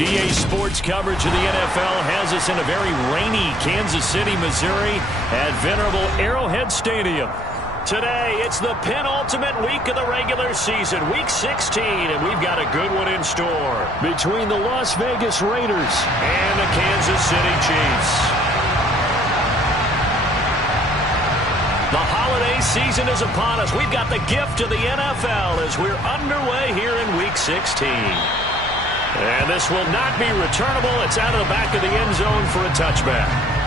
EA Sports coverage of the NFL has us in a very rainy Kansas City, Missouri at venerable Arrowhead Stadium. Today, it's the penultimate week of the regular season, Week 16, and we've got a good one in store between the Las Vegas Raiders and the Kansas City Chiefs. The holiday season is upon us. We've got the gift of the NFL as we're underway here in Week 16. And this will not be returnable. It's out of the back of the end zone for a touchback.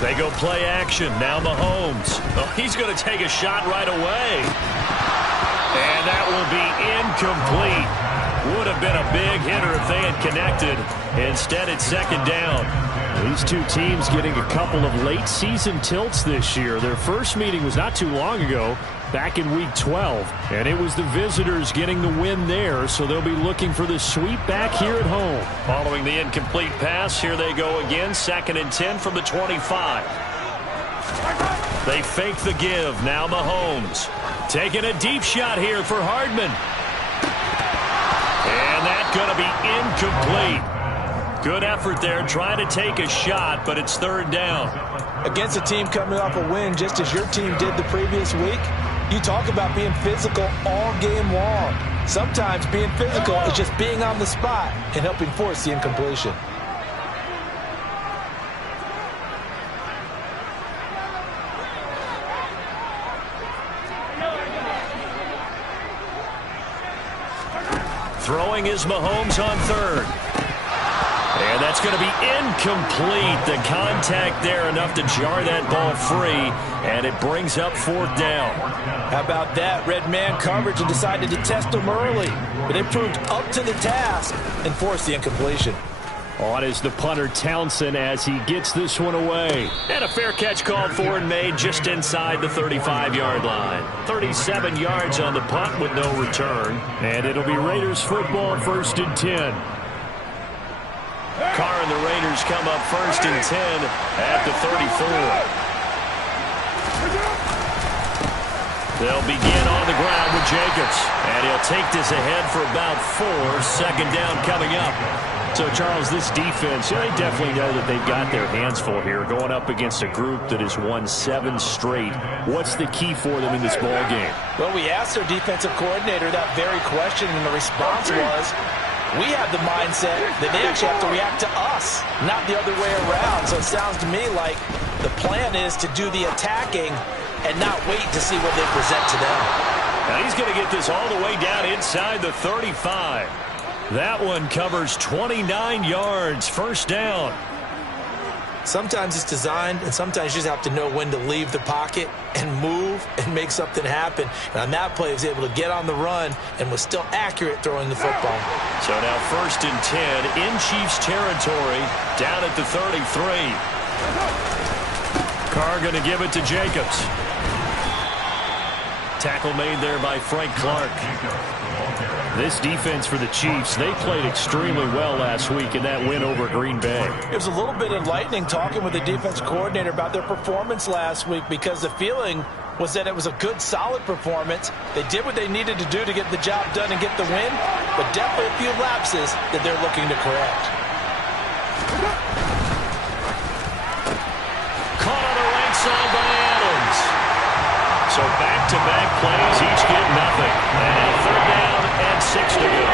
They go play action. Now Mahomes. Oh, he's going to take a shot right away. And that will be incomplete. Would have been a big hitter if they had connected. Instead, it's second down. These two teams getting a couple of late season tilts this year. Their first meeting was not too long ago, back in Week 12. And it was the visitors getting the win there, so they'll be looking for the sweep back here at home. Following the incomplete pass, here they go again. 2nd and 10 from the 25. They fake the give. Now Mahomes. Taking a deep shot here for Hardman. And that's going to be incomplete. Good effort there, trying to take a shot, but it's third down. Against a team coming off a win just as your team did the previous week, you talk about being physical all game long. Sometimes being physical is just being on the spot and helping force the incompletion. Throwing is Mahomes on third. And that's going to be incomplete. The contact there enough to jar that ball free, and it brings up fourth down. How about that? Red man coverage and decided to test them early. But they proved up to the task and forced the incompletion. On is the punter Townsend as he gets this one away. And a fair catch called for and made just inside the 35-yard line. 37 yards on the punt with no return. And it'll be Raiders football, 1st and 10. Carr and the Raiders come up 1st and 10 at the 34. They'll begin on the ground with Jacobs. And he'll take this ahead for about 4. 2nd down coming up. So, Charles, this defense, they definitely know that they've got their hands full here going up against a group that has won 7 straight. What's the key for them in this ball game? Well, we asked their defensive coordinator that very question, and the response was, we have the mindset that they actually have to react to us, not the other way around. So it sounds to me like the plan is to do the attacking and not wait to see what they present to them. Now he's going to get this all the way down inside the 35. That one covers 29 yards, 1st down. Sometimes it's designed, and sometimes you just have to know when to leave the pocket and move and make something happen. And on that play, he was able to get on the run and was still accurate throwing the football. So now 1st and 10 in Chiefs territory, down at the 33. Carr going to give it to Jacobs. Tackle made there by Frank Clark. This defense for the Chiefs, they played extremely well last week in that win over Green Bay. It was a little bit enlightening talking with the defense coordinator about their performance last week because the feeling was that it was a good, solid performance. They did what they needed to do to get the job done and get the win, but definitely a few lapses that they're looking to correct. Caught on the right side by Adams. So back-to-back plays, each get nothing. And now 3rd down and 6 to go.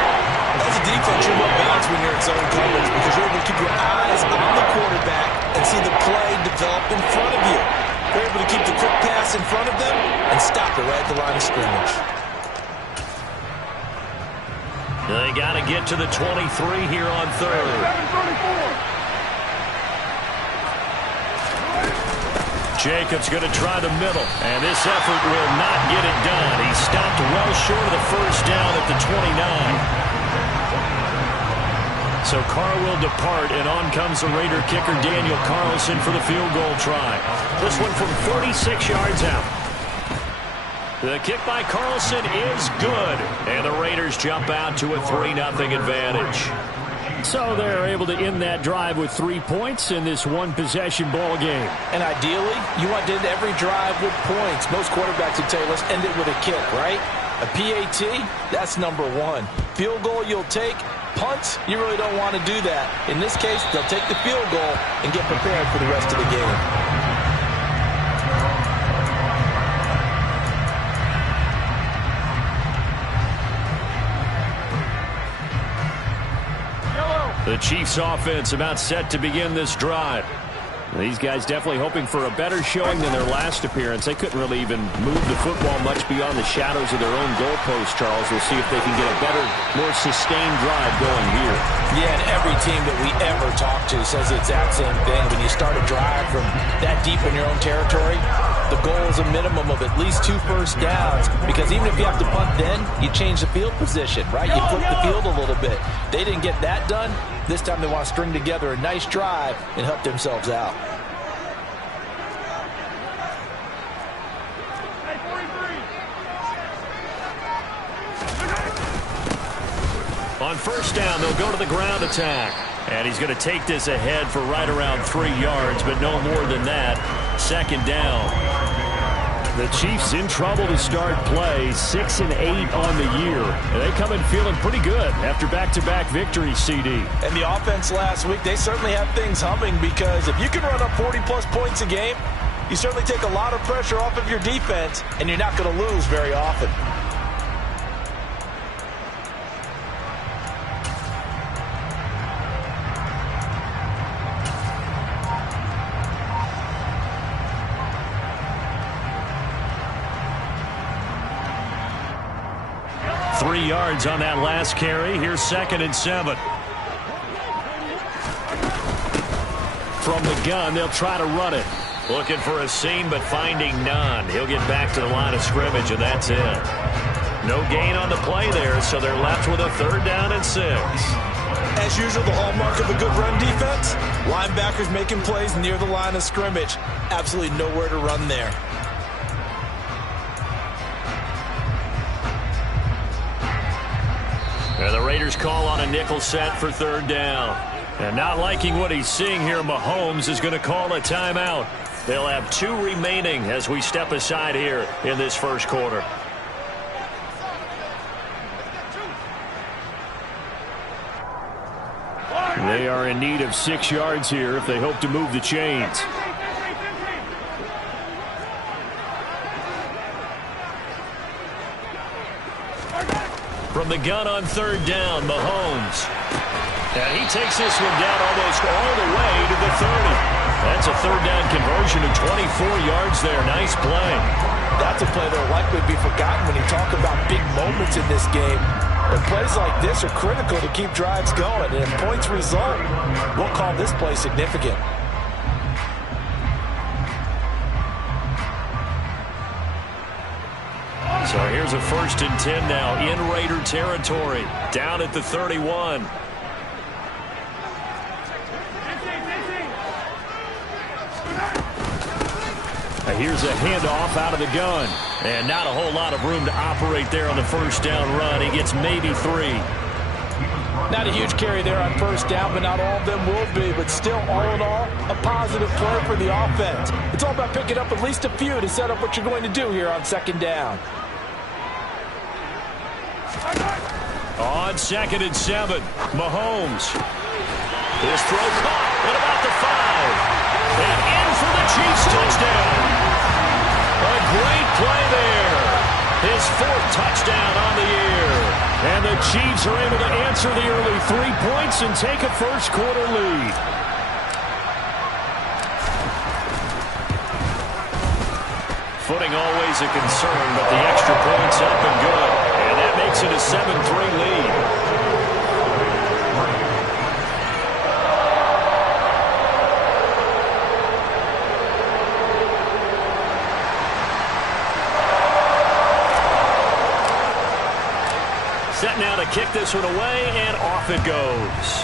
As a defense, you're well balanced when you're in zone coverage because you're able to keep your eyes on the quarterback and see the play develop in front of you. You're able to keep the quick pass in front of them and stop it right at the line of scrimmage. They got to get to the 23 here on 3rd. Jacobs going to try the middle, and this effort will not get it done. He stopped well short of the 1st down at the 29. So Carr will depart, and on comes the Raider kicker Daniel Carlson for the field goal try. This one from 46 yards out. The kick by Carlson is good, and the Raiders jump out to a 3-0 advantage. So they're able to end that drive with 3 points in this one-possession ball game. And ideally, you want to end every drive with points. Most quarterbacks would tell you, let's end it with a kick, right? A PAT, that's number one. Field goal you'll take. Punts, you really don't want to do that. In this case, they'll take the field goal and get prepared for the rest of the game. The Chiefs offense about set to begin this drive. These guys definitely hoping for a better showing than their last appearance. They couldn't really even move the football much beyond the shadows of their own goalpost, Charles. We'll see if they can get a better, more sustained drive going here. Yeah, and every team that we ever talk to says the exact same thing. When you start a drive from that deep in your own territory, the goal is a minimum of at least 2 first downs, because even if you have to punt then, you change the field position, right? You flip the field a little bit. They didn't get that done. This time they want to string together a nice drive and help themselves out. On first down, they'll go to the ground attack. And he's going to take this ahead for right around 3 yards, but no more than that. Second down. The Chiefs in trouble to start play, 6-8 on the year. And they come in feeling pretty good after back-to-back victories, CD. And the offense last week, they certainly have things humming, because if you can run up 40-plus points a game, you certainly take a lot of pressure off of your defense, and you're not going to lose very often. Yards on that last carry. Here's 2nd and 7. From the gun, they'll try to run it. Looking for a seam, but finding none. He'll get back to the line of scrimmage, and that's it. No gain on the play there, so they're left with a 3rd down and 6. As usual, the hallmark of a good run defense, linebackers making plays near the line of scrimmage. Absolutely nowhere to run there. And the Raiders call on a nickel set for 3rd down. And not liking what he's seeing here, Mahomes is going to call a timeout. They'll have 2 remaining as we step aside here in this first quarter. They are in need of 6 yards here if they hope to move the chains. From the gun on 3rd down, Mahomes. And he takes this one down almost all the way to the 30. That's a 3rd down conversion of 24 yards there. Nice play. That's a play that will likely be forgotten when you talk about big moments in this game. But plays like this are critical to keep drives going. And if points result, we'll call this play significant. So here's a 1st and 10 now in Raider territory. Down at the 31. Here's a handoff out of the gun. And not a whole lot of room to operate there on the 1st down run. He gets maybe 3. Not a huge carry there on 1st down, but not all of them will be. But still, all in all, a positive play for the offense. It's all about picking up at least a few to set up what you're going to do here on 2nd down. On 2nd and 7, Mahomes. His throw caught at about the 5. And in for the Chiefs touchdown. A great play there. His 4th touchdown on the year. And the Chiefs are able to answer the early 3 points and take a first quarter lead. Footing always a concern, but the extra point's up and good. And that makes it a 7-3 lead. Set now to kick this one away, and off it goes.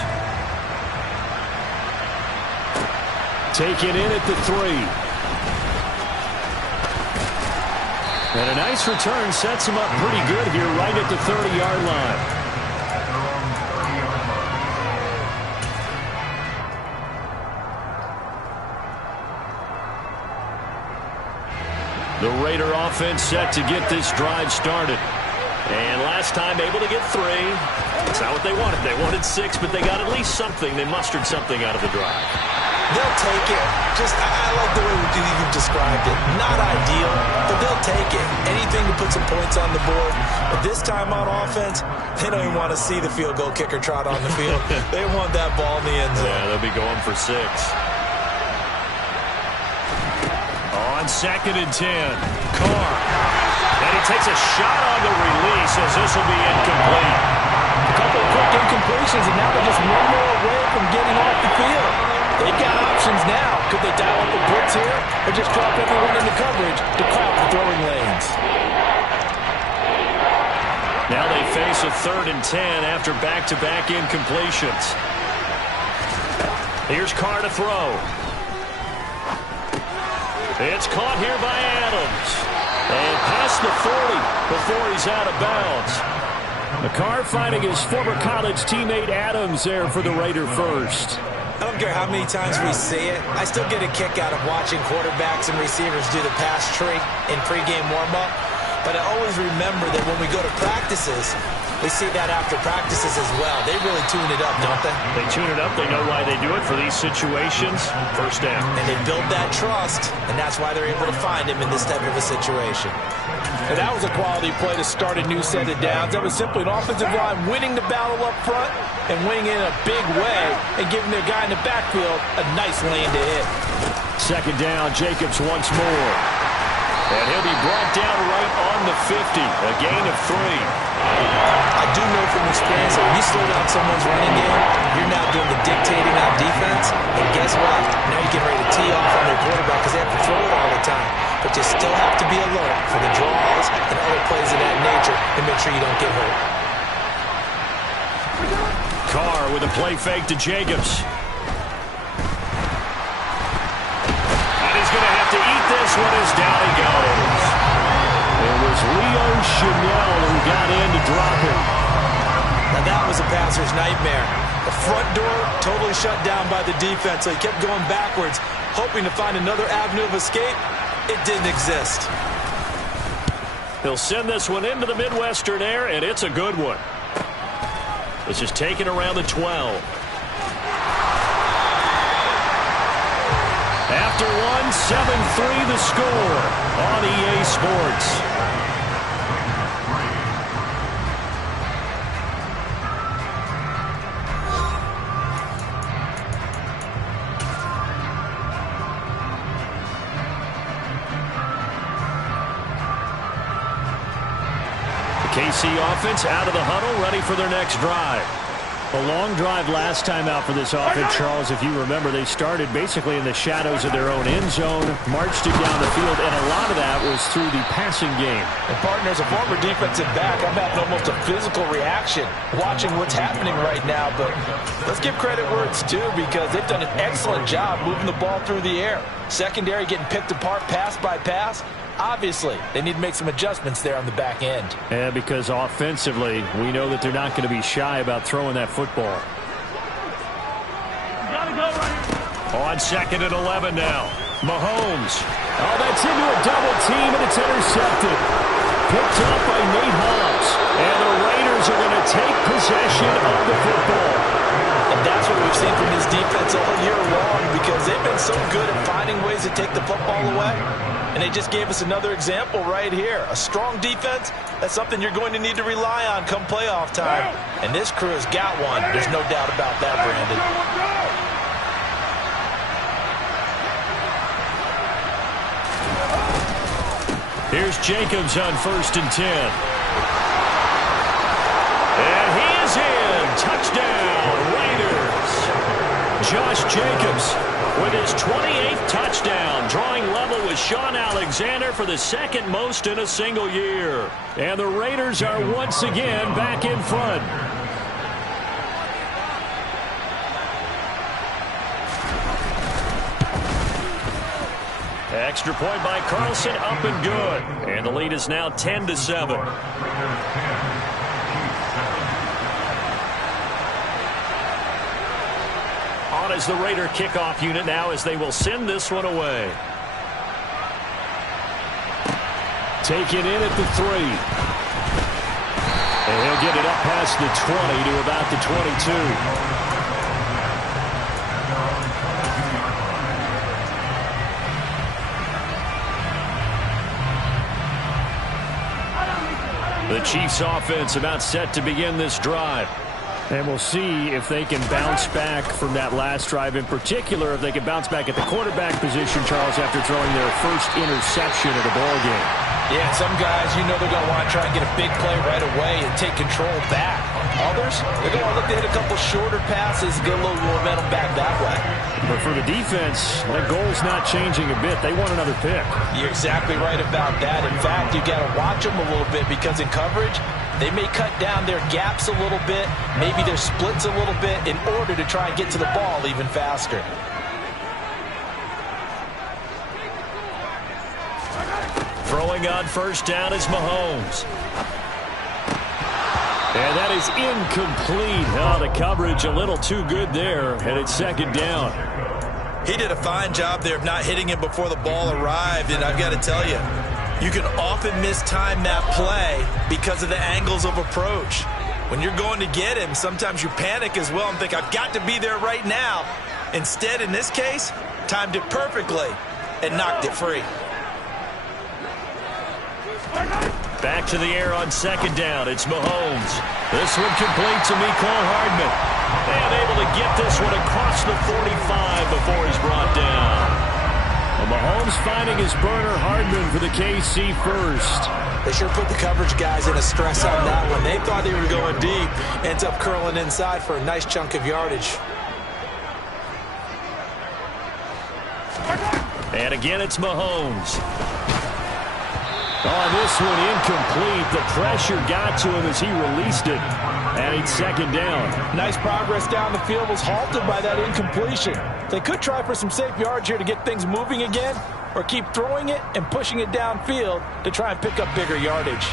Taken in at the 3. And a nice return sets him up pretty good here right at the 30-yard line. The Raider offense set to get this drive started. And last time able to get 3. That's not what they wanted. They wanted 6, but they got at least something. They mustered something out of the drive. They'll take it. I like the way you've described it. Not ideal, but they'll take it. Anything to put some points on the board. But this time on offense, they don't even want to see the field goal kicker trot on the field. They want that ball in the end zone. Yeah, they'll be going for 6. On 2nd and 10, Carr. And he takes a shot on the release as this will be incomplete. A couple of quick incompletions, and now they're just one more away from getting off the field. They've got options now. Could they dial up the blitz here or just drop everyone into coverage to crowd the throwing lanes? Now they face a 3rd and 10 after back-to-back incompletions. Here's Carr to throw. It's caught here by Adams. And past the 40 before he's out of bounds. Carr finding his former college teammate Adams there for the Raider first. I don't care how many times we see it. I still get a kick out of watching quarterbacks and receivers do the pass tree in pregame warm-up. But I always remember that when we go to practices, we see that after practices as well. They really tune it up, don't they? They tune it up. They know why they do it for these situations. First down. And they build that trust, and that's why they're able to find him in this type of a situation. And that was a quality play to start a new set of downs. That was simply an offensive line winning the battle up front and winning in a big way and giving their guy in the backfield a nice lane to hit. 2nd down, Jacobs once more. And he'll be brought down right on the 50, a gain of 3. I do know from experience that when you slow down someone's running game, you're now doing the dictating on defense. And guess what? Now you're getting ready to tee off on their quarterback because they have to throw it all the time. But you still have to be alert for the draws and other plays of that nature and make sure you don't get hurt. Carr with a play fake to Jacobs. And he's going to have to eat this one as down he goes. It was Leo Chanel who got in to drop him. Now that was a passer's nightmare. The front door totally shut down by the defense, so he kept going backwards, hoping to find another avenue of escape. It didn't exist. He'll send this one into the Midwestern air, and it's a good one. This is taken around the 12. After one, 7-3 the score on EA Sports. KC offense out of the huddle, ready for their next drive. A long drive last time out for this offense, Charles. If you remember, they started basically in the shadows of their own end zone, marched it down the field, and a lot of that was through the passing game. And partner, as a former defensive back, I'm having almost a physical reaction watching what's happening right now. But let's give credit where it's due because they've done an excellent job moving the ball through the air. Secondary getting picked apart pass by pass. Obviously, they need to make some adjustments there on the back end. Yeah, because offensively, we know that they're not going to be shy about throwing that football. On 2nd and 11 now. Mahomes. Oh, that's into a double team, and it's intercepted. Picked up by Nate Hobbs. And the Raiders are going to take possession of the football. And that's what we've seen from this defense all year long because they've been so good at finding ways to take the football away. And they just gave us another example right here. A strong defense, that's something you're going to need to rely on come playoff time. And this crew has got one. There's no doubt about that, Brandon. Here's Jacobs on 1st and 10. And he is in. Touchdown, Raiders. Josh Jacobs with his 28th touchdown, drawing level with Sean Alexander for the 2nd most in a single year. And the Raiders are once again back in front. Extra point by Carlson, up and good. And the lead is now 10-7. On is the Raider kickoff unit now as they will send this one away. Taken in at the 3. And he'll get it up past the 20 to about the 22. The Chiefs offense about set to begin this drive. And we'll see if they can bounce back from that last drive. In particular, if they can bounce back at the quarterback position, Charles, after throwing their first interception of the ball game. Yeah, some guys, you know they're going to want to try and get a big play right away and take control back. Others, they're going to look to hit a couple shorter passes, get a little momentum back that way. But for the defense, that goal's not changing a bit. They want another pick. You're exactly right about that. In fact, you got to watch them a little bit because in coverage, they may cut down their gaps a little bit, maybe their splits a little bit in order to try and get to the ball even faster. Throwing on first down is Mahomes. And that is incomplete. Oh, the coverage a little too good there, and it's second down. He did a fine job there of not hitting him before the ball arrived, and I've got to tell you, you can often mistime that play because of the angles of approach. When you're going to get him, sometimes you panic as well and think, I've got to be there right now. Instead, in this case, timed it perfectly and knocked it free. Back to the air on second down. It's Mahomes. This one complete to Mecole Hardman. And able to get this one across the 45 before he's brought down. Well, Mahomes finding his burner. Hardman for the KC first. They sure put the coverage guys in a stress on that one. They thought they were going deep. Ends up curling inside for a nice chunk of yardage. And again, it's Mahomes. On this one, incomplete. The pressure got to him as he released it. And it's second down. Nice progress down the field was halted by that incompletion. They could try for some safe yards here to get things moving again, or keep throwing it and pushing it downfield to try and pick up bigger yardage.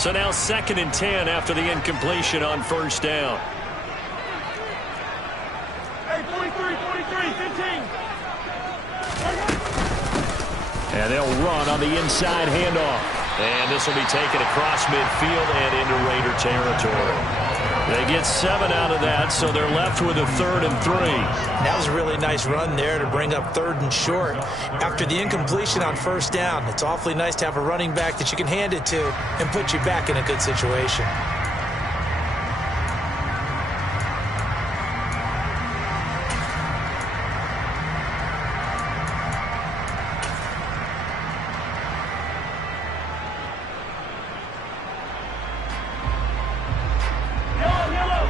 So now 2nd and 10 after the incompletion on first down. Hey, 43, 15. And they'll run on the inside handoff. And this will be taken across midfield and into Raider territory. They get 7 out of that, so they're left with a 3rd and 3. That was a really nice run there to bring up 3rd and short. After the incompletion on first down, it's awfully nice to have a running back that you can hand it to and put you back in a good situation.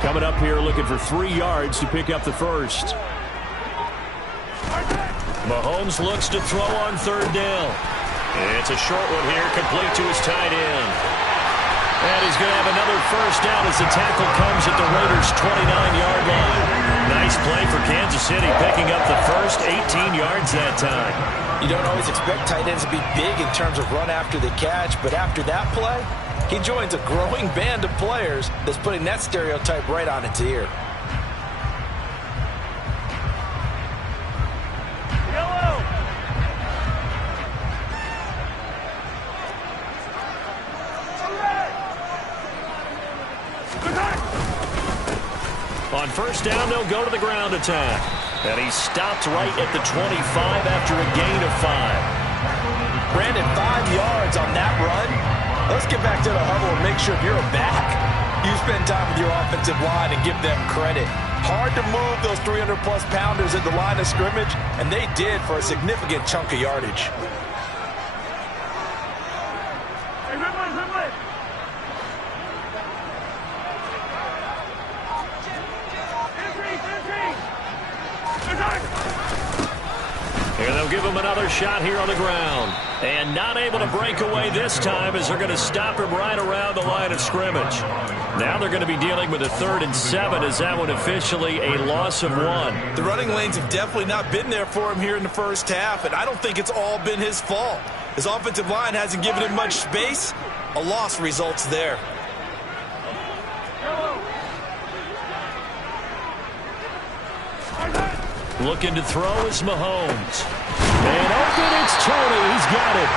Coming up here looking for 3 yards to pick up the first. Mahomes looks to throw on 3rd down. It's a short one here, complete to his tight end. And he's going to have another first down as the tackle comes at the Raiders' 29-yard line. Nice play for Kansas City, picking up the first 18 yards that time. You don't always expect tight ends to be big in terms of run after the catch, but after that play, he joins a growing band of players that's putting that stereotype right on its ear. On first down, they'll go to the ground attack. And he stopped right at the 25 after a gain of 5. Brandon, 5 yards on that run. Let's get back to the huddle and make sure if you're a back, you spend time with your offensive line and give them credit. Hard to move those 300-plus pounders at the line of scrimmage, and they did for a significant chunk of yardage. And they'll give him another shot here on the ground. And not able to break away this time as they're going to stop him right around the line of scrimmage. Now they're going to be dealing with a 3rd and 7 as that one officially a loss of 1. The running lanes have definitely not been there for him here in the first half, and I don't think it's all been his fault. His offensive line hasn't given him much space. A loss results there. Looking to throw is Mahomes. And open, it's Tony. He's got it.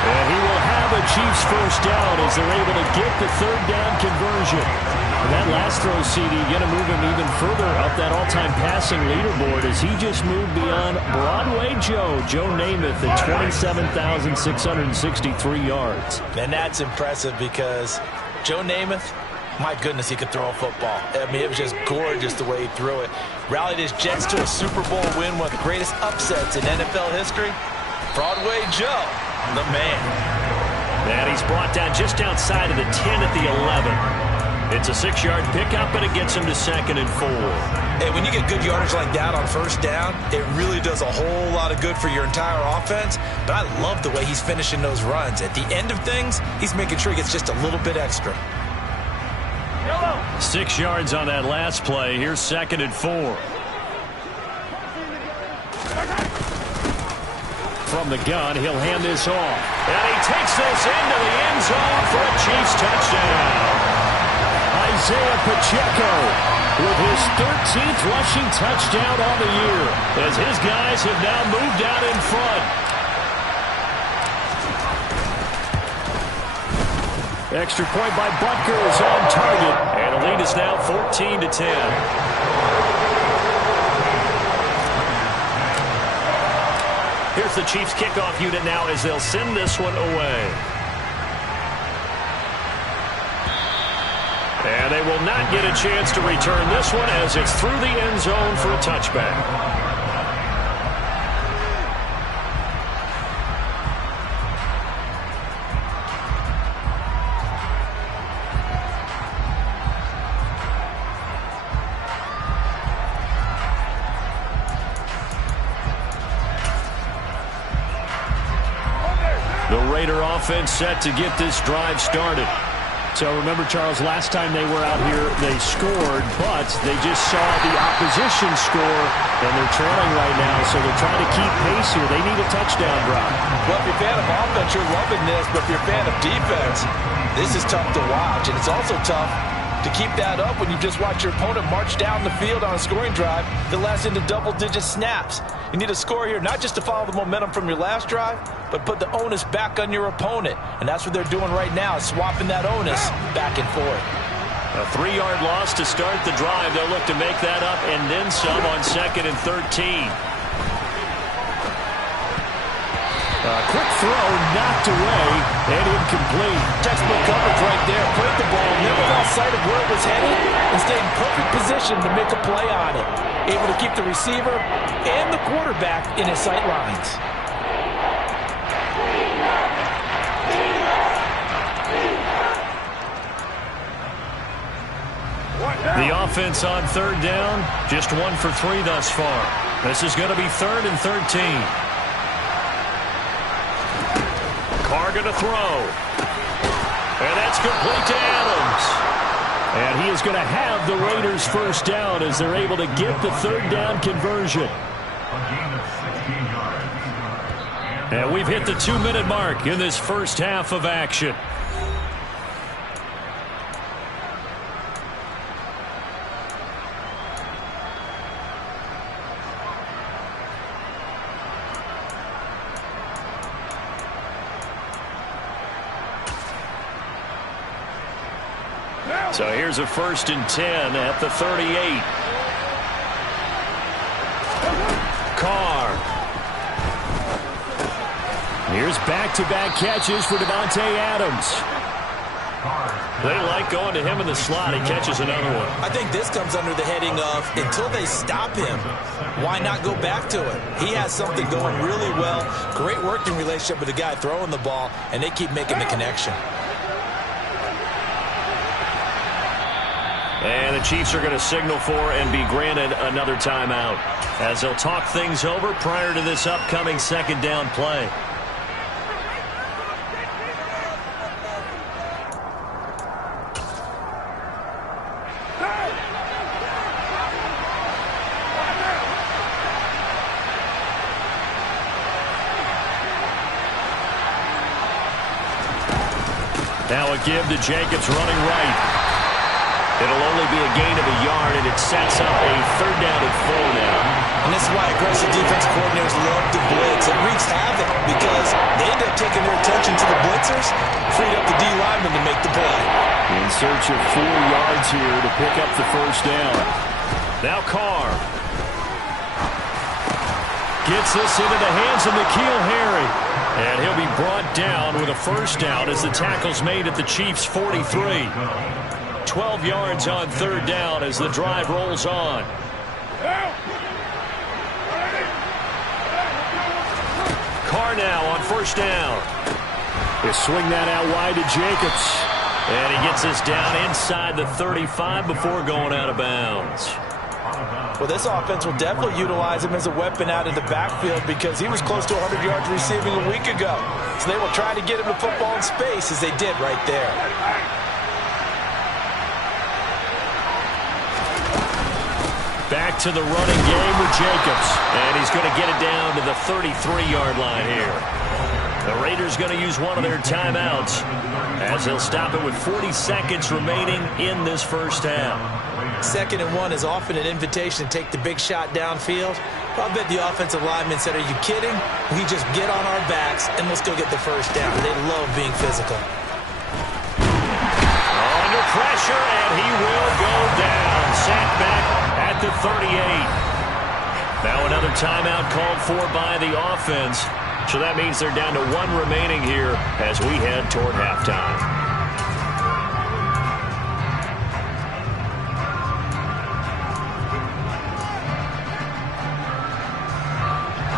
And he will have a Chiefs first down as they're able to get the 3rd down conversion. And that last throw, CD, going to move him even further up that all-time passing leaderboard as he just moved beyond Broadway Joe Namath at 27,663 yards. And that's impressive because Joe Namath, my goodness, he could throw a football. I mean, it was just gorgeous the way he threw it. Rallied his Jets to a Super Bowl win, one of the greatest upsets in NFL history. Broadway Joe, the man. And he's brought down just outside of the 10 at the 11. It's a 6-yard pickup, and it gets him to 2nd and 4. Hey, when you get good yardage like that on first down, it really does a whole lot of good for your entire offense. But I love the way he's finishing those runs. At the end of things, he's making sure he gets just a little bit extra. 6 yards on that last play. Here's 2nd and 4. From the gun, he'll hand this off. And he takes this into the end zone for a Chiefs touchdown. Isaiah Pacheco with his 13th rushing touchdown on the year as his guys have now moved out in front. Extra point by Butker is on target, and the lead is now 14-10. Here's the Chiefs kickoff unit now as they'll send this one away. And they will not get a chance to return this one as it's through the end zone for a touchback. The Raider offense set to get this drive started. So remember, Charles, last time they were out here, they scored, but they just saw the opposition score, and they're trailing right now, so they're trying to keep pace here. They need a touchdown drive. Well, if you're a fan of offense, you're loving this, but if you're a fan of defense, this is tough to watch, and it's also tough to keep that up when you just watch your opponent march down the field on a scoring drive that lasts into double-digit snaps. You need a score here, not just to follow the momentum from your last drive, but put the onus back on your opponent. And that's what they're doing right now, swapping that onus back and forth. A 3-yard loss to start the drive. They'll look to make that up and then some on 2nd and 13. A quick throw knocked away and incomplete. Textbook coverage right there. Played the ball, never lost sight of where it was headed, and stayed in perfect position to make a play on it. Able to keep the receiver and the quarterback in his sight lines. The offense on 3rd down, just 1 for 3 thus far. This is going to be 3rd and 13. Carr going to throw. And that's complete to Adams. And he is going to have the Raiders first down as they're able to get the 3rd down conversion. And we've hit the 2-minute mark in this first half of action. So here's a 1st and 10 at the 38. Carr. Here's back-to-back catches for Davante Adams. They like going to him in the slot. He catches another one. I think this comes under the heading of until they stop him, why not go back to it? He has something going really well. Great working relationship with the guy throwing the ball, and they keep making the connection. And the Chiefs are going to signal for and be granted another timeout as they'll talk things over prior to this upcoming 2nd down play. Now a give to Jacobs running right. It'll only be a gain of a yard, and it sets up a 3rd down and 4 now. And this is why aggressive defense coordinators love to blitz. It wreaks havoc because they end up taking their attention to the blitzers, freed up the D lineman to make the play. In search of 4 yards here to pick up the 1st down. Now Carr gets this into the hands of N'Keal Harry. And he'll be brought down with a 1st down as the tackle's made at the Chiefs' 43. 12 yards on 3rd down as the drive rolls on. Carr now on 1st down. They swing that out wide to Jacobs. And he gets this down inside the 35 before going out of bounds. Well, this offense will definitely utilize him as a weapon out of the backfield because he was close to 100 yards receiving a week ago. So they will try to get him the football in space as they did right there. Back to the running game with Jacobs. And he's going to get it down to the 33-yard line here. The Raiders going to use one of their timeouts as they'll stop it with 40 seconds remaining in this 1st half. 2nd and 1 is often an invitation to take the big shot downfield. I bet the offensive lineman said, "Are you kidding? We just get on our backs and let's go get the 1st down." They love being physical. Under pressure, and he will go down. Sacked back at the 38. Now another timeout called for by the offense. So that means they're down to 1 remaining here as we head toward halftime.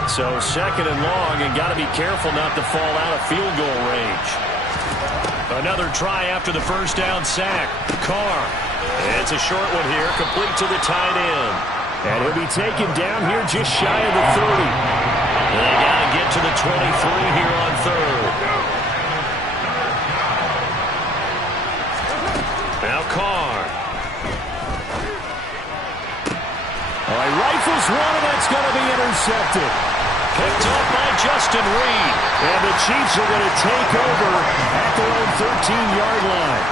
So 2nd and long, and got to be careful not to fall out of field goal range. Another try after the 1st down sack. Carr. It's a short one here, complete to the tight end. And he'll be taken down here just shy of the 30. They got to get to the 23 here on 3rd. Now Carr. All right, rifles one, and that's going to be intercepted. Picked up by Justin Reed. And the Chiefs are going to take over at their own 13-yard line.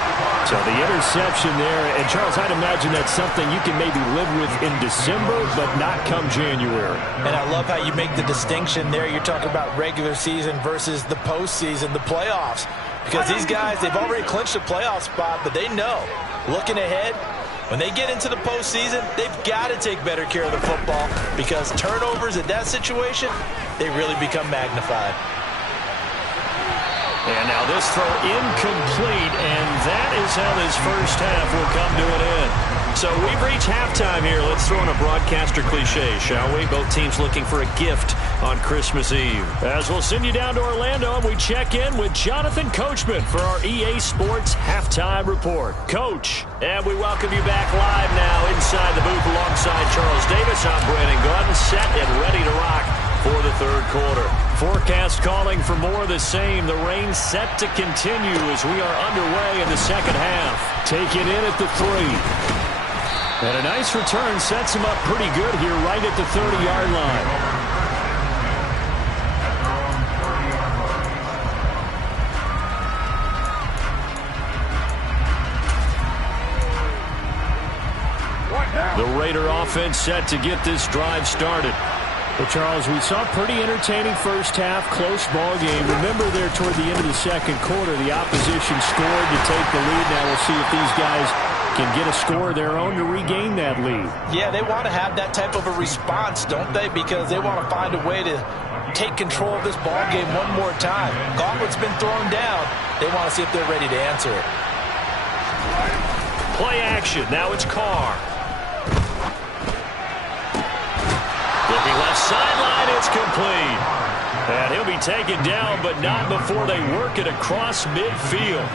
So the interception there, and Charles, I'd imagine that's something you can maybe live with in December, but not come January. And I love how you make the distinction there. You're talking about regular season versus the postseason, the playoffs. Because these guys, they've already clinched a playoff spot, but they know, looking ahead, when they get into the postseason, they've got to take better care of the football because turnovers in that situation, they really become magnified. And now this throw incomplete, and that is how this 1st half will come to an end. So we've reached halftime here. Let's throw in a broadcaster cliche, shall we? Both teams looking for a gift on Christmas Eve. As we'll send you down to Orlando, and we check in with Jonathan Coachman for our EA Sports Halftime Report. Coach, and we welcome you back live now inside the booth alongside Charles Davis. I'm Brandon Gaudin, set and ready to rock for the 3rd quarter. Forecast calling for more of the same. The rain set to continue as we are underway in the 2nd half. Take it in at the 3. And a nice return sets him up pretty good here right at the 30-yard line. The Raider offense set to get this drive started. Well, Charles, we saw a pretty entertaining 1st half, close ball game. Remember there toward the end of the 2nd quarter, the opposition scored to take the lead. Now we'll see if these guys can get a score of their own to regain that lead. Yeah, they want to have that type of a response, don't they? Because they want to find a way to take control of this ball game one more time. Gauntlet's been thrown down. They want to see if they're ready to answer it. Play action. Now it's Carr. Looking left sideline, it's complete. And he'll be taken down, but not before they work it across midfield.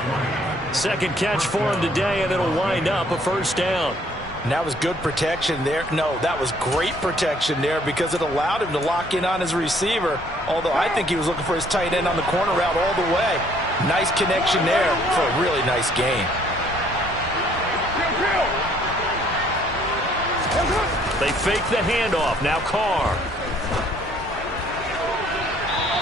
2nd catch for him today, and it'll wind up a 1st down. And that was good protection there. No, that was great protection there because it allowed him to lock in on his receiver, although I think he was looking for his tight end on the corner route all the way. Nice connection there for a really nice gain. They fake the handoff. Now Carr.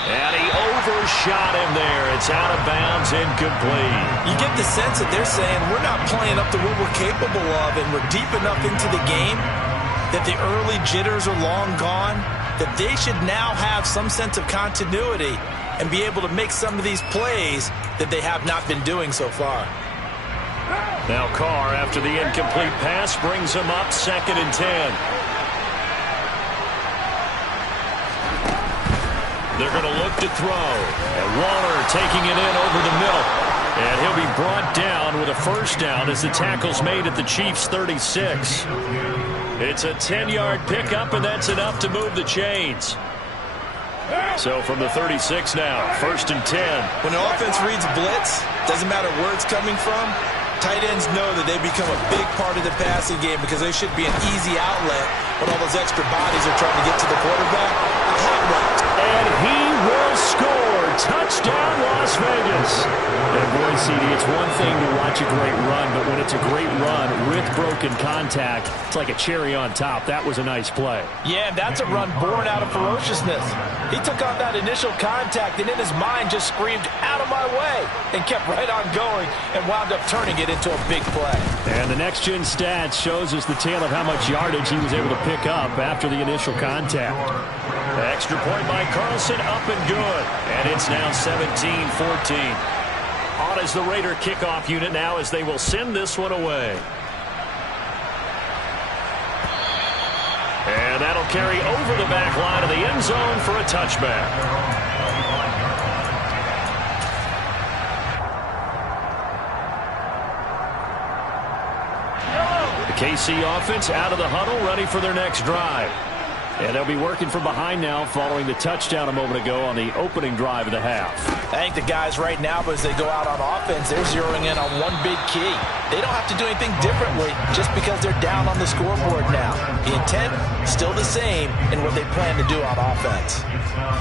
And he for a shot in there. It's out of bounds, incomplete. You get the sense that they're saying we're not playing up to what we're capable of, and we're deep enough into the game that the early jitters are long gone, that they should now have some sense of continuity and be able to make some of these plays that they have not been doing so far. Now Carr, after the incomplete pass, brings him up 2nd and 10. They're going to look to throw. And Waller taking it in over the middle. And he'll be brought down with a first down as the tackle's made at the Chiefs' 36. It's a 10-yard pickup, and that's enough to move the chains. So from the 36 now, 1st and 10. When an offense reads blitz, doesn't matter where it's coming from, tight ends know that they become a big part of the passing game because they should be an easy outlet when all those extra bodies are trying to get to the quarterback. A hot route. And he will score. Touchdown, Las Vegas. And boy, CD, it's one thing to watch a great run, but when it's a great run with broken contact, it's like a cherry on top. That was a nice play. Yeah, and that's a run born out of ferociousness. He took on that initial contact and in his mind just screamed, out of my way, and kept right on going and wound up turning it into a big play. And the next-gen stats shows us the tale of how much yardage he was able to pick up after the initial contact. Extra point by Carlson, up and good. And it's now 17-14. On is the Raider kickoff unit now as they will send this one away. And that'll carry over the back line of the end zone for a touchback. The KC offense out of the huddle, ready for their next drive. And they'll be working from behind now following the touchdown a moment ago on the opening drive of the half. I think the guys right now, but as they go out on offense, they're zeroing in on one big key. They don't have to do anything differently just because they're down on the scoreboard now. The intent, still the same in what they plan to do on offense.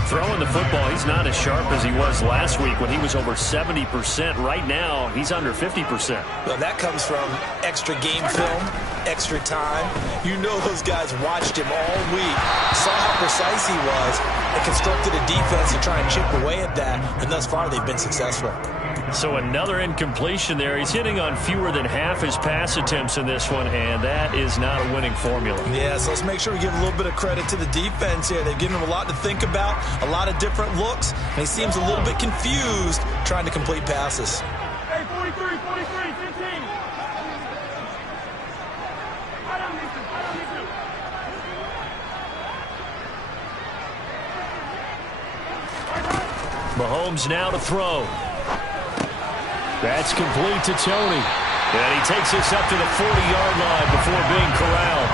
Throwing the football, he's not as sharp as he was last week when he was over 70%. Right now, he's under 50%. Well, that comes from extra game film, extra time. You know those guys watched him all week, saw how precise he was, and constructed a defense to try and chip away at that, and thus far they've been successful. So another incompletion there. He's hitting on fewer than half his pass attempts in this one, and that is not a winning formula. Yeah, so let's make sure we give a little bit of credit to the defense here. They've given him a lot to think about, a lot of different looks, and he seems a little bit confused trying to complete passes. Hey, 43, 15. Mahomes now to throw. That's complete to Tony. And he takes this up to the 40-yard line before being corralled.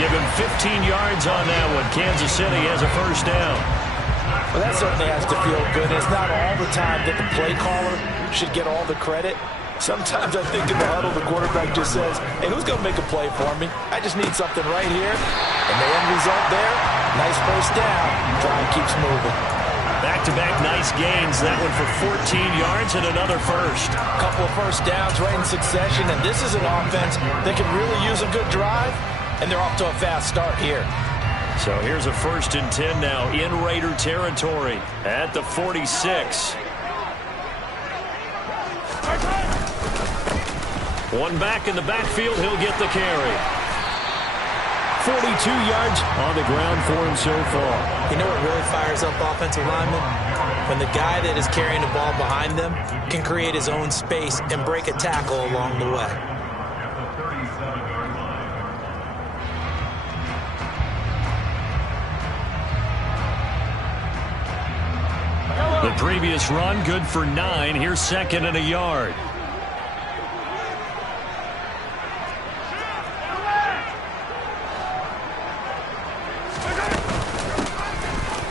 Give him 15 yards on that one. Kansas City has a first down. Well, that certainly has to feel good. It's not all the time that the play caller should get all the credit. Sometimes I think in the huddle, the quarterback just says, hey, who's going to make a play for me? I just need something right here. And the end result there, nice first down. Drive keeps moving. Back-to-back nice gains. That one for 14 yards and another first. A couple of first downs right in succession, and this is an offense that can really use a good drive, and they're off to a fast start here. So here's a 1st and 10 now in Raider territory at the 46. One back in the backfield, he'll get the carry. 42 yards on the ground for him so far. You know what really fires up offensive linemen? When the guy that is carrying the ball behind them can create his own space and break a tackle along the way. The previous run, good for 9. Here's 2nd and a yard.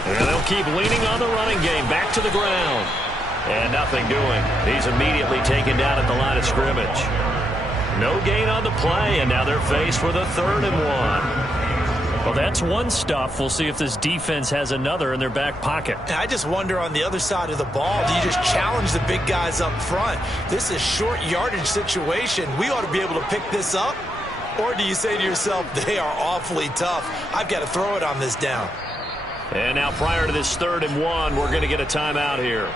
And they'll keep leaning on the running game. Back to the ground. And nothing doing. He's immediately taken down at the line of scrimmage. No gain on the play, and now they're faced with a 3rd and 1. Well, that's one stuff. We'll see if this defense has another in their back pocket. And I just wonder on the other side of the ball, do you just challenge the big guys up front? This is short yardage situation. We ought to be able to pick this up. Or do you say to yourself, they are awfully tough. I've got to throw it on this down. And now prior to this 3rd and 1, we're going to get a timeout here.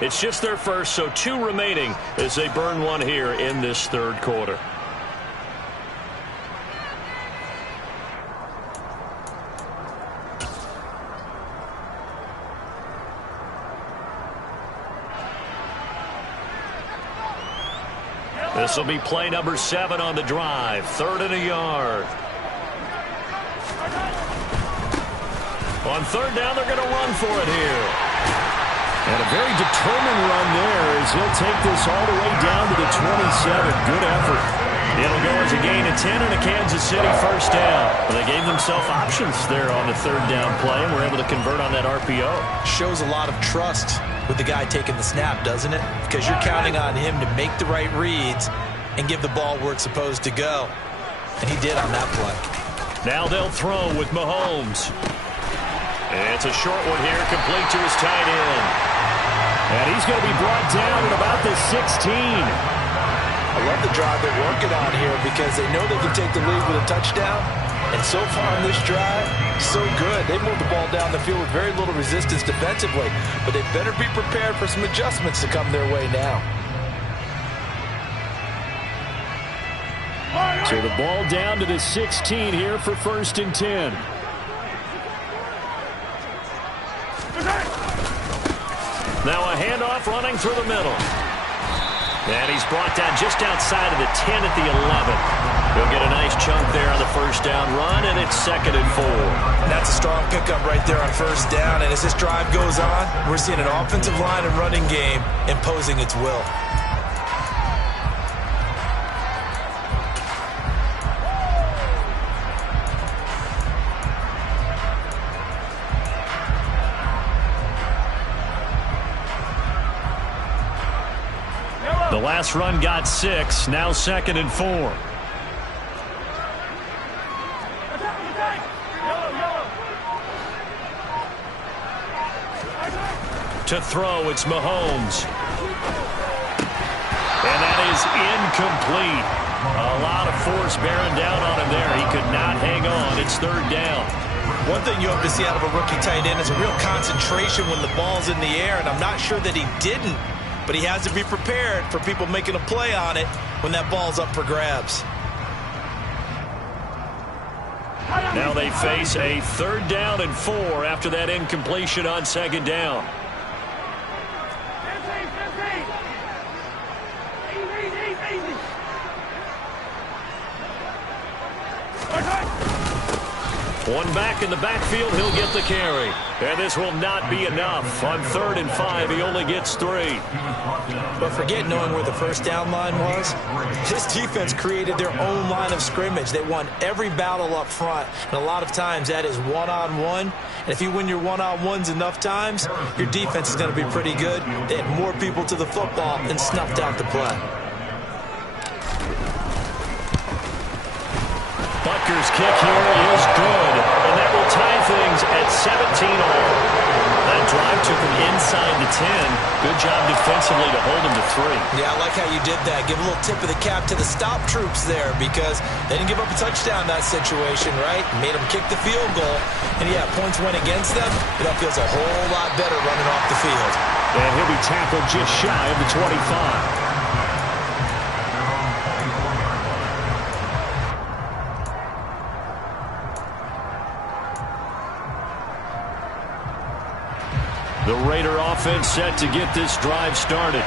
It's just their first, so 2 remaining as they burn one here in this 3rd quarter. This will be play number 7 on the drive. 3rd and a yard. On 3rd down, they're going to run for it here. And a very determined run there as he'll take this all the way down to the 27. Good effort. It'll go as a gain of 10 and a Kansas City first down. Well, they gave themselves options there on the 3rd down play and were able to convert on that RPO. Shows a lot of trust with the guy taking the snap, doesn't it? Because you're counting on him to make the right reads and give the ball where it's supposed to go. And he did on that play. Now they'll throw with Mahomes. And it's a short one here, complete to his tight end. And he's going to be brought down at about the 16. I love the drive they're working on here because they know they can take the lead with a touchdown. And so far on this drive, so good. They moved the ball down the field with very little resistance defensively. But they better be prepared for some adjustments to come their way now. So the ball down to the 16 here for 1st and 10. Now a handoff running through the middle. And he's brought down just outside of the 10 at the 11. He'll get a nice chunk there on the first down run, and it's 2nd and 4. That's a strong pickup right there on first down. And as this drive goes on, we're seeing an offensive line and running game imposing its will. The last run got 6, now 2nd and 4. To throw, it's Mahomes. And that is incomplete. A lot of force bearing down on him there. He could not hang on. It's 3rd down. One thing you hope to see out of a rookie tight end is a real concentration when the ball's in the air, and I'm not sure that he didn't. But he has to be prepared for people making a play on it when that ball's up for grabs. Now they face a 3rd down and 4 after that incompletion on 2nd down. 1 back in the backfield, he'll get the carry. And this will not be enough. On 3rd and 5, he only gets 3. But forget knowing where the first down line was. This defense created their own line of scrimmage. They won every battle up front. And a lot of times that is one-on-one. And if you win your one-on-ones enough times, your defense is going to be pretty good. They had more people to the football and snuffed out the play. Butker's kick here is good, and that will tie things at 17-all. That drive took him inside the 10. Good job defensively to hold him to 3. Yeah, I like how you did that. Give a little tip of the cap to the stop troops there because they didn't give up a touchdown in that situation, right? Made them kick the field goal, and yeah, points went against them, but that feels a whole lot better running off the field. And he'll be tackled just shy of the 25. The Raider offense set to get this drive started.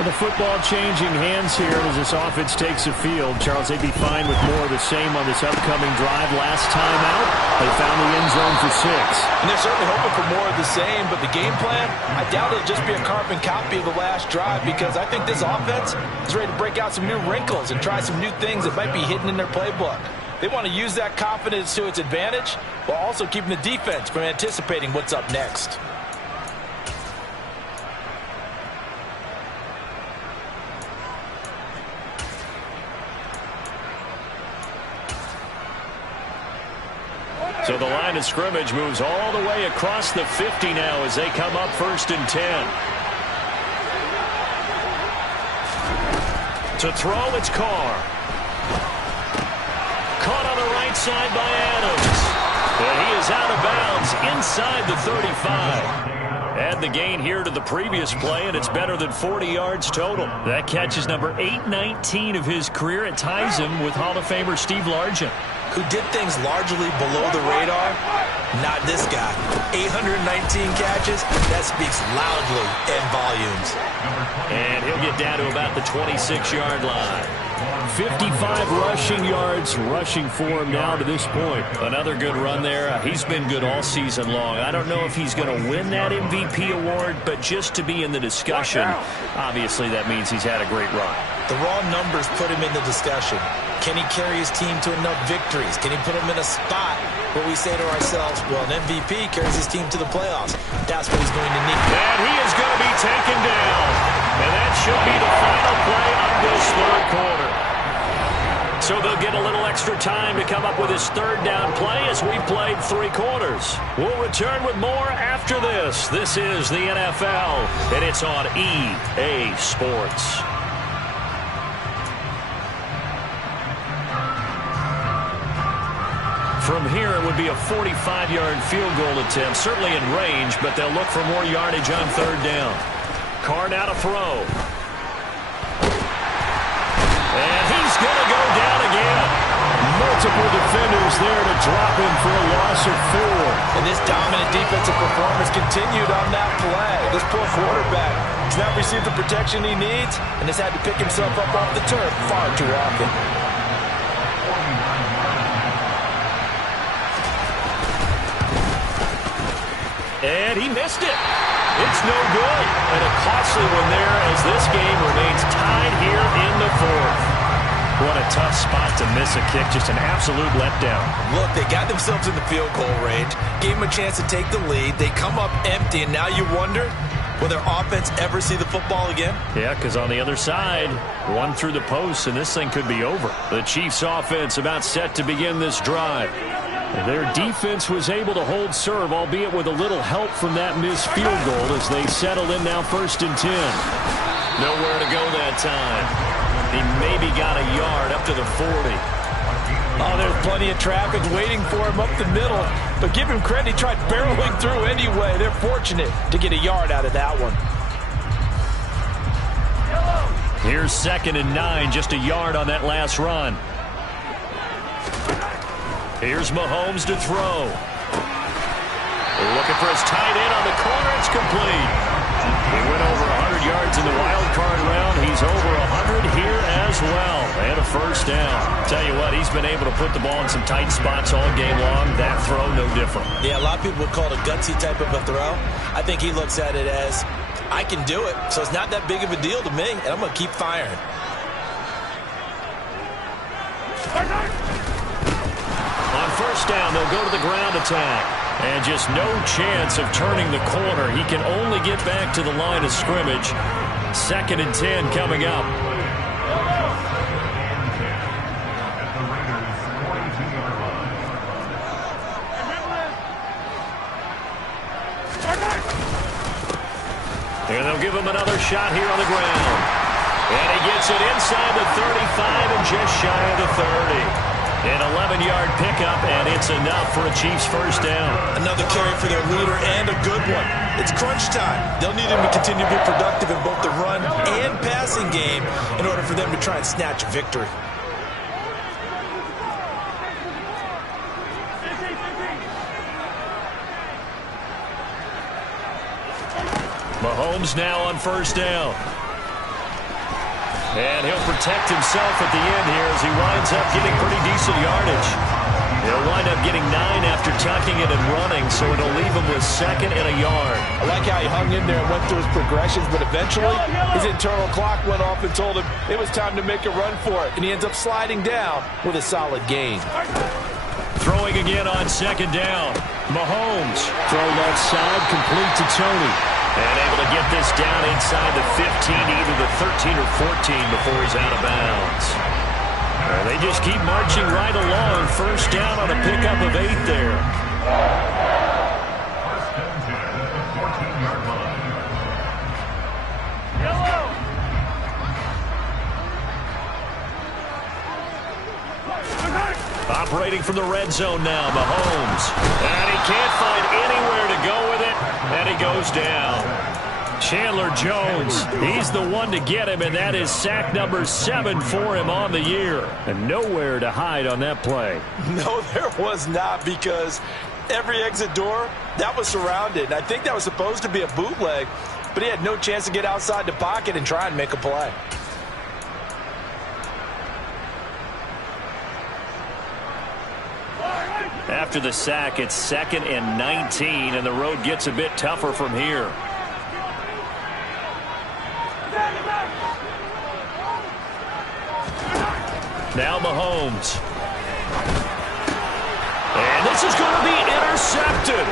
Well, the football changing hands here as this offense takes the field. Charles, they'd be fine with more of the same on this upcoming drive. Last time out, they found the end zone for 6. And they're certainly hoping for more of the same, but the game plan, I doubt it'll just be a carbon copy of the last drive because I think this offense is ready to break out some new wrinkles and try some new things that might be hidden in their playbook. They want to use that confidence to its advantage while also keeping the defense from anticipating what's up next. So the line of scrimmage moves all the way across the 50 now as they come up 1st and 10. To throw, it's Carr. Caught on the right side by Adams. And he is out of bounds inside the 35. Add the gain here to the previous play, and it's better than 40 yards total. That catch is number 819 of his career. It ties him with Hall of Famer Steve Largent, who did things largely below the radar. Not this guy. 819 catches. That speaks loudly in volumes. And he'll get down to about the 26-yard line. 55 rushing yards rushing for him now to this point. Another good run there. He's been good all season long. I don't know if he's going to win that MVP award, but just to be in the discussion, obviously that means he's had a great run. The raw numbers put him in the discussion. Can he carry his team to enough victories? Can he put them in a spot where we say to ourselves, well, an MVP carries his team to the playoffs. That's what he's going to need. And he is going to be taken down. And that should be the final play of this third quarter. So they'll get a little extra time to come up with his third down play as we played 3 quarters. We'll return with more after this. This is the NFL, and it's on EA Sports. From here, it would be a 45-yard field goal attempt, certainly in range, but they'll look for more yardage on third down. Carr now to throw. And he's going to go down again. Multiple defenders there to drop him for a loss of 4. And this dominant defensive performance continued on that play. This poor quarterback has not received the protection he needs and has had to pick himself up off the turf far too often. And he missed it. It's no good. And a costly one there as this game remains tied here in the 4th. What a tough spot to miss a kick. Just an absolute letdown. Look, they got themselves in the field goal range, gave them a chance to take the lead. They come up empty, and now you wonder, will their offense ever see the football again? Yeah, because on the other side, one through the post, and this thing could be over. The Chiefs' offense about set to begin this drive. Their defense was able to hold serve, albeit with a little help from that missed field goal as they settle in now 1st and 10. Nowhere to go that time. He maybe got a yard up to the 40. Oh, there's plenty of traffic waiting for him up the middle. But give him credit, he tried barreling through anyway. They're fortunate to get a yard out of that one. Here's 2nd and 9, just a yard on that last run. Here's Mahomes to throw. Looking for his tight end on the corner. It's complete. He went over 100 yards in the wild card round. He's over 100 here as well. And a first down. Tell you what, he's been able to put the ball in some tight spots all game long. That throw, no different. Yeah, a lot of people would call it a gutsy type of a throw. I think he looks at it as, I can do it, so it's not that big of a deal to me, and I'm going to keep firing. On first down, they'll go to the ground attack. And just no chance of turning the corner. He can only get back to the line of scrimmage. 2nd and 10 coming up. And they'll give him another shot here on the ground. And he gets it inside the 35 and just shy of the 30. An 11-yard pickup, and it's enough for a Chiefs first down. Another carry for their leader, and a good one. It's crunch time. They'll need him to continue to be productive in both the run and passing game in order for them to try and snatch a victory. Mahomes now on first down. And he'll protect himself at the end here as he winds up getting pretty decent yardage. He'll wind up getting 9 after tucking it and running, so it'll leave him with 2nd and a yard. I like how he hung in there and went through his progressions, but eventually his internal clock went off and told him it was time to make a run for it, and he ends up sliding down with a solid gain. Throwing again on 2nd down. Mahomes. Throw left side, complete to Tony. And able to get this down inside the 15, either the 13 or 14 before he's out of bounds. They just keep marching right along. First down on a pickup of 8 there. On Operating from the red zone now, Mahomes. And he can't find anywhere to go with it, and he goes down. Chandler Jones, he's the one to get him, and that is sack number 7 for him on the year. And nowhere to hide on that play. No, there was not, because every exit door, that was surrounded. I think that was supposed to be a bootleg, but he had no chance to get outside the pocket and try and make a play. After the sack, it's 2nd and 19, and the road gets a bit tougher from here. Now Mahomes. And this is going to be intercepted.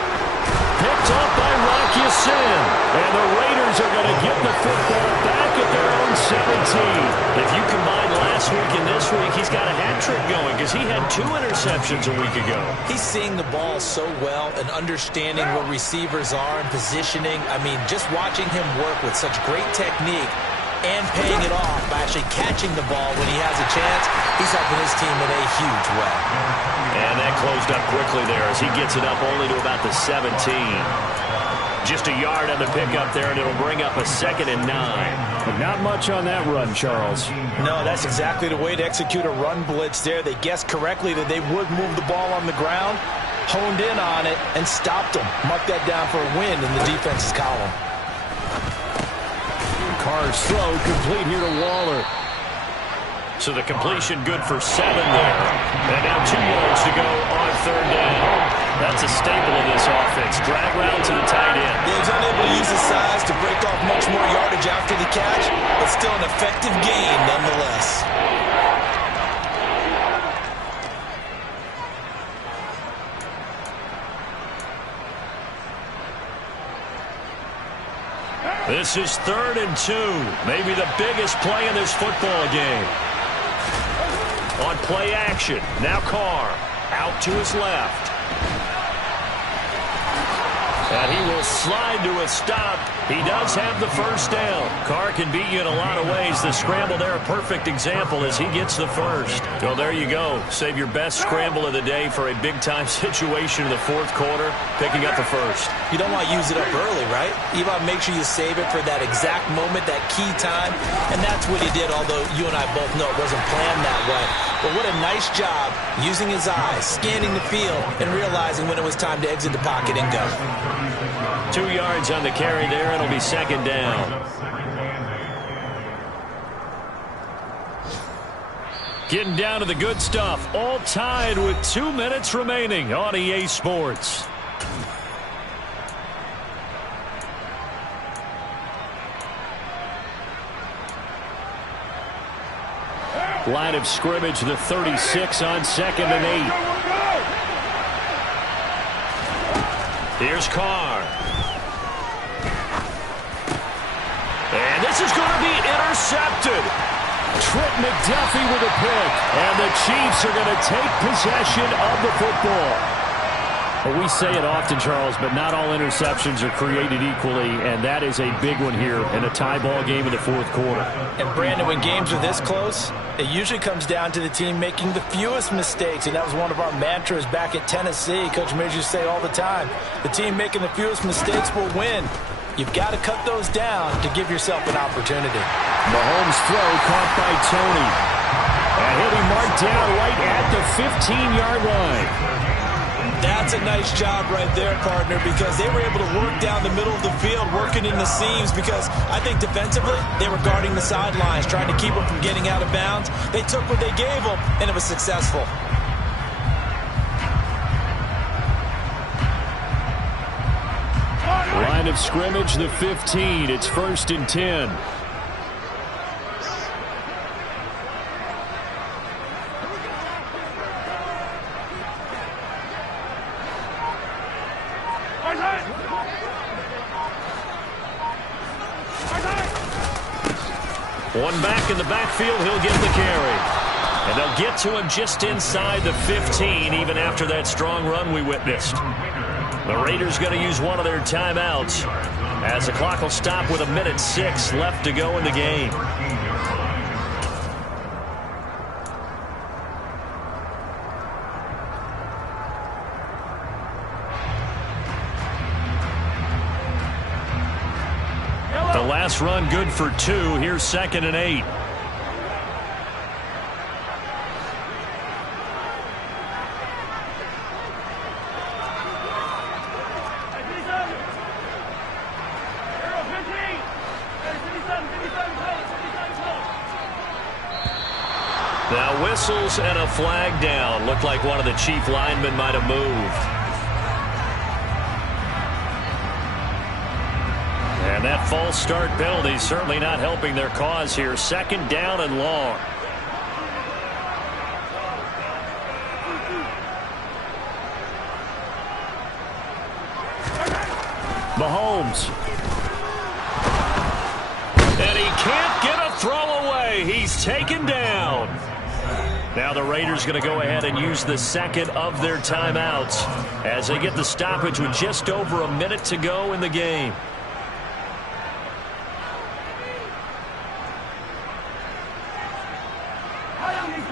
Picked off by Rock Ya-Sin. And the Raiders are going to get the football back at their own 17. If you combine last week and this week, he's got a hat trick going because he had 2 interceptions a week ago. He's seeing the ball so well and understanding where receivers are and positioning. I mean, just watching him work with such great technique and paying it off by actually catching the ball when he has a chance, he's helping his team in a huge way. And that closed up quickly there as he gets it up only to about the 17. Just a yard on the pickup there, and it'll bring up a 2nd and 9. But not much on that run, Charles. No, that's exactly the way to execute a run blitz there. They guessed correctly that they would move the ball on the ground, honed in on it, and stopped them. Mark that down for a win in the defense's column. Carr's throw complete here to Waller. So the completion good for 7 there. And now 2 yards to go on 3rd down. That's a staple of this offense. Drag route to the tight end. He was unable to use his size to break off much more yardage after the catch, but still an effective gain nonetheless. This is 3rd and 2. Maybe the biggest play in this football game. On play action, now Carr out to his left. And he will slide to a stop. He does have the first down. Carr can beat you in a lot of ways. The scramble there, a perfect example as he gets the first. So there you go. Save your best scramble of the day for a big-time situation in the 4th quarter, picking up the first. You don't want to use it up early, right? You want to make sure you save it for that exact moment, that key time. And that's what he did, although you and I both know it wasn't planned that way. But what a nice job using his eyes, scanning the field, and realizing when it was time to exit the pocket and go. 2 yards on the carry there. It'll be 2nd down. Getting down to the good stuff. All tied with 2 minutes remaining on EA Sports. Line of scrimmage, the 36 on 2nd and 8. Here's Carr. And this is going to be intercepted. Trent McDuffie with a pick. And the Chiefs are going to take possession of the football. Well, we say it often, Charles, but not all interceptions are created equally, and that is a big one here in a tie ball game in the 4th quarter. And, Brandon, when games are this close, it usually comes down to the team making the fewest mistakes, and that was one of our mantras back at Tennessee. Coach Mears used to say all the time, the team making the fewest mistakes will win. You've got to cut those down to give yourself an opportunity. Mahomes' throw caught by Tony. And he'll be marked down right at the 15-yard line. That's a nice job right there, partner, because they were able to work down the middle of the field, working in the seams, because I think defensively they were guarding the sidelines, trying to keep them from getting out of bounds. They took what they gave them, and it was successful. Line of scrimmage, the 15. It's 1st and 10. One back in the backfield, he'll get the carry. And they'll get to him just inside the 15, even after that strong run we witnessed. The Raiders going to use one of their timeouts as the clock will stop with 1:06 left to go in the game. Pass run good for 2. Here's 2nd and 8. Now whistles and a flag down. Looked like one of the chief linemen might have moved. And that false start penalty certainly not helping their cause here. 2nd down and long. Mahomes. And he can't get a throw away. He's taken down. Now the Raiders going to go ahead and use the 2nd of their timeouts as they get the stoppage with just over a minute to go in the game.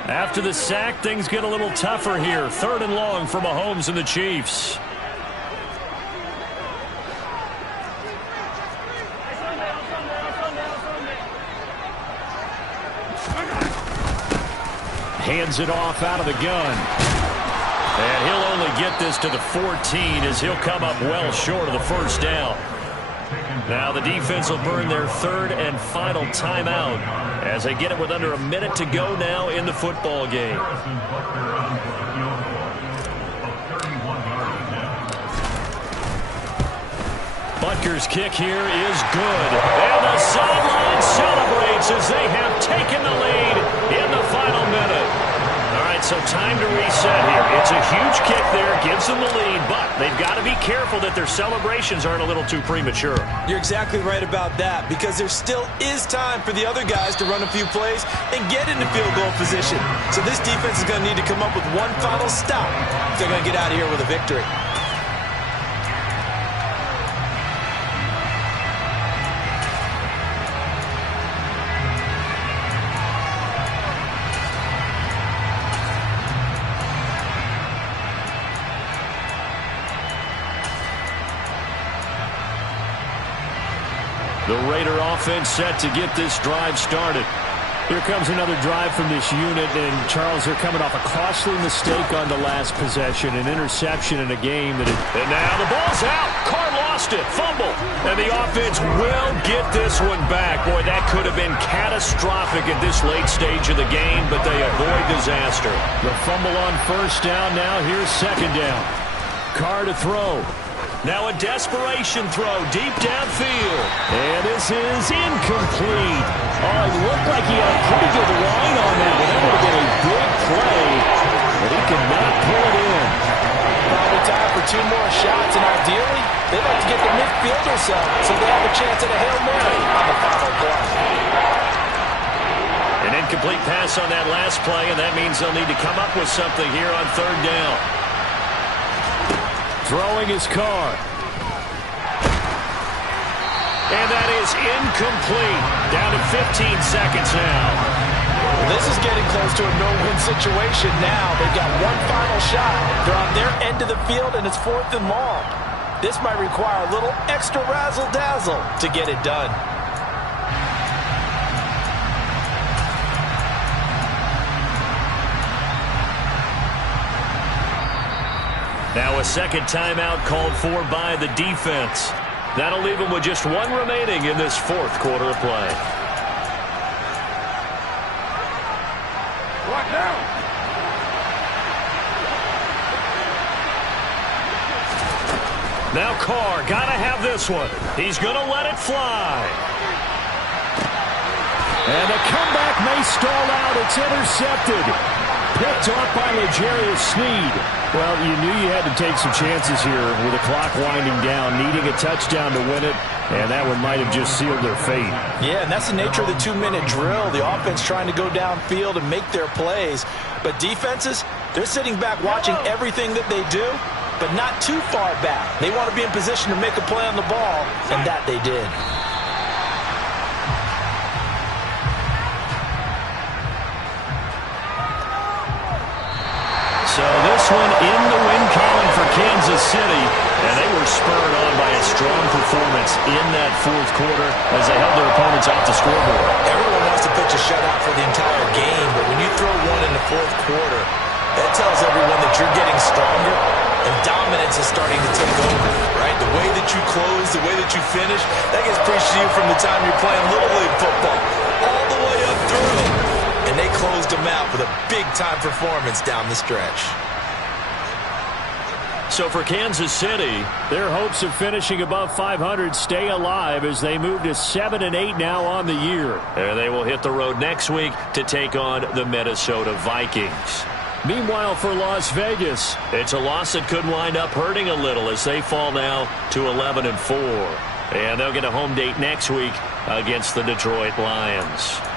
After the sack, things get a little tougher here. 3rd and long for Mahomes and the Chiefs. Hands it off out of the gun. And he'll only get this to the 14 as he'll come up well short of the 1st down. Now the defense will burn their 3rd and final timeout as they get it with under a minute to go now in the football game. Butker's kick here is good. And the sideline celebrates as they have taken the lead in the final minute. All right, so time to reset here. It's a huge kick there, gives them the lead, but they've got to be careful that their celebrations aren't a little too premature. You're exactly right about that, because there still is time for the other guys to run a few plays and get into field goal position. So this defense is going to need to come up with one final stop if they're going to get out of here with a victory. The Raider offense set to get this drive started. Here comes another drive from this unit, and Charles, they're coming off a costly mistake on the last possession, an interception in a game that... And now the ball's out. Carr lost it. Fumble. And the offense will get this one back. Boy, that could have been catastrophic at this late stage of the game, but they avoid disaster. The fumble on 1st down. Now here's 2nd down. Carr to throw. Now a desperation throw deep downfield. And this is incomplete. Oh, it looked like he had a pretty good line on that, but that would have been a big play. But he could not pull it in. Probably time for 2 more shots, and ideally, they'd like to get the midfield or so they have a chance at a Hail Mary on the final play. An incomplete pass on that last play, and that means they'll need to come up with something here on 3rd down. Throwing his Carr. And that is incomplete. Down to 15 seconds now. This is getting close to a no-win situation now. They've got one final shot. They're on their end of the field, and it's 4th and long. This might require a little extra razzle-dazzle to get it done. Now a 2nd timeout called for by the defense. That'll leave them with just 1 remaining in this 4th quarter of play. Right now. Now Carr, gotta have this one. He's gonna let it fly. And the comeback may stall out. It's intercepted. Picked off by L'Jarius Sneed. Well, you knew you had to take some chances here with the clock winding down, needing a touchdown to win it, and that one might have just sealed their fate. Yeah, and that's the nature of the 2-minute drill. The offense trying to go downfield and make their plays. But defenses, they're sitting back watching everything that they do, but not too far back. They want to be in position to make a play on the ball, and that they did. So this one in the win column for Kansas City, and they were spurred on by a strong performance in that fourth quarter as they held their opponents off the scoreboard. Everyone wants to pitch a shutout for the entire game, but when you throw one in the fourth quarter, that tells everyone that you're getting stronger and dominance is starting to take over, right? The way that you close, the way that you finish, that gets preached to you from the time you're playing Little League football all the way up through. And they closed them out with a big-time performance down the stretch. So for Kansas City, their hopes of finishing above 500 stay alive as they move to 7-8 now on the year. And they will hit the road next week to take on the Minnesota Vikings. Meanwhile, for Las Vegas, it's a loss that could wind up hurting a little as they fall now to 11-4. And they'll get a home date next week against the Detroit Lions.